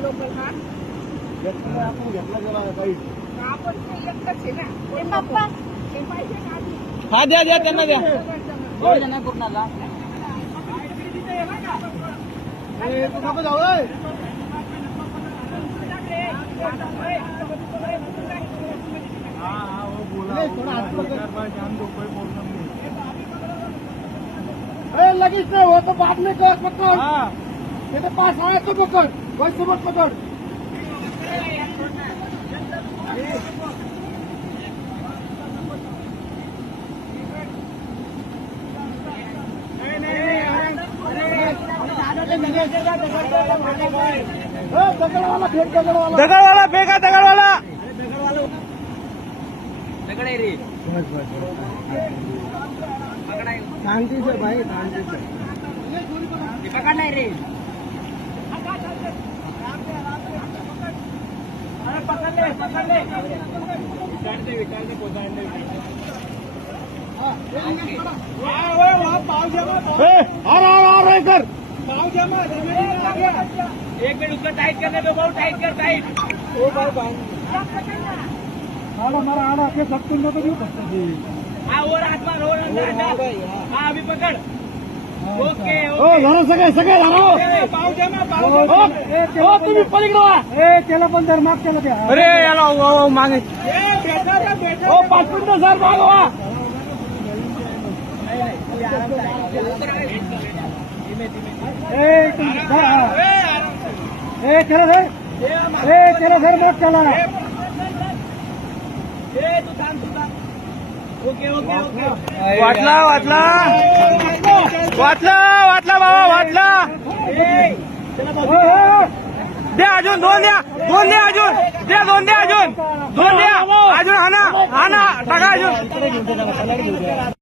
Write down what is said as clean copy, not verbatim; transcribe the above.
local हा आपण घेतला गेला पाहिजे आपण एकच आहे ना पप्पा हे पाहिजे हा द्या द्या त्यांना द्या ना कुणाला नको जाऊ लगेच नाही हो तो बाद नहीं कर पकड़ ये तो पास आया तो पकड़ कोई सुबह पकड़ दगड़वाला फेंका दगड़वाला दगड़ रे शांति से भाई शांति से पकड़ना रे पकड़ ले कर एक मिनट उसका टाइट करने दो बहुत टाइट कर टाइट हमारा आना के सकते तो नहीं सकते हाँ और हाथ मार और हाँ अभी पकड़ ओके ओके सगळे सगळे तुम्ही पलीकडे त्याला पण जर माग केलं द्या अरे याला मागे 5 मिनिटं सर मागवा चला सर मत चला वाटला वाटला वाटला वाटला बाबा वाटला द्या अजून दोन द्या अजून द्या दोन द्या अजून हाना टाका अजून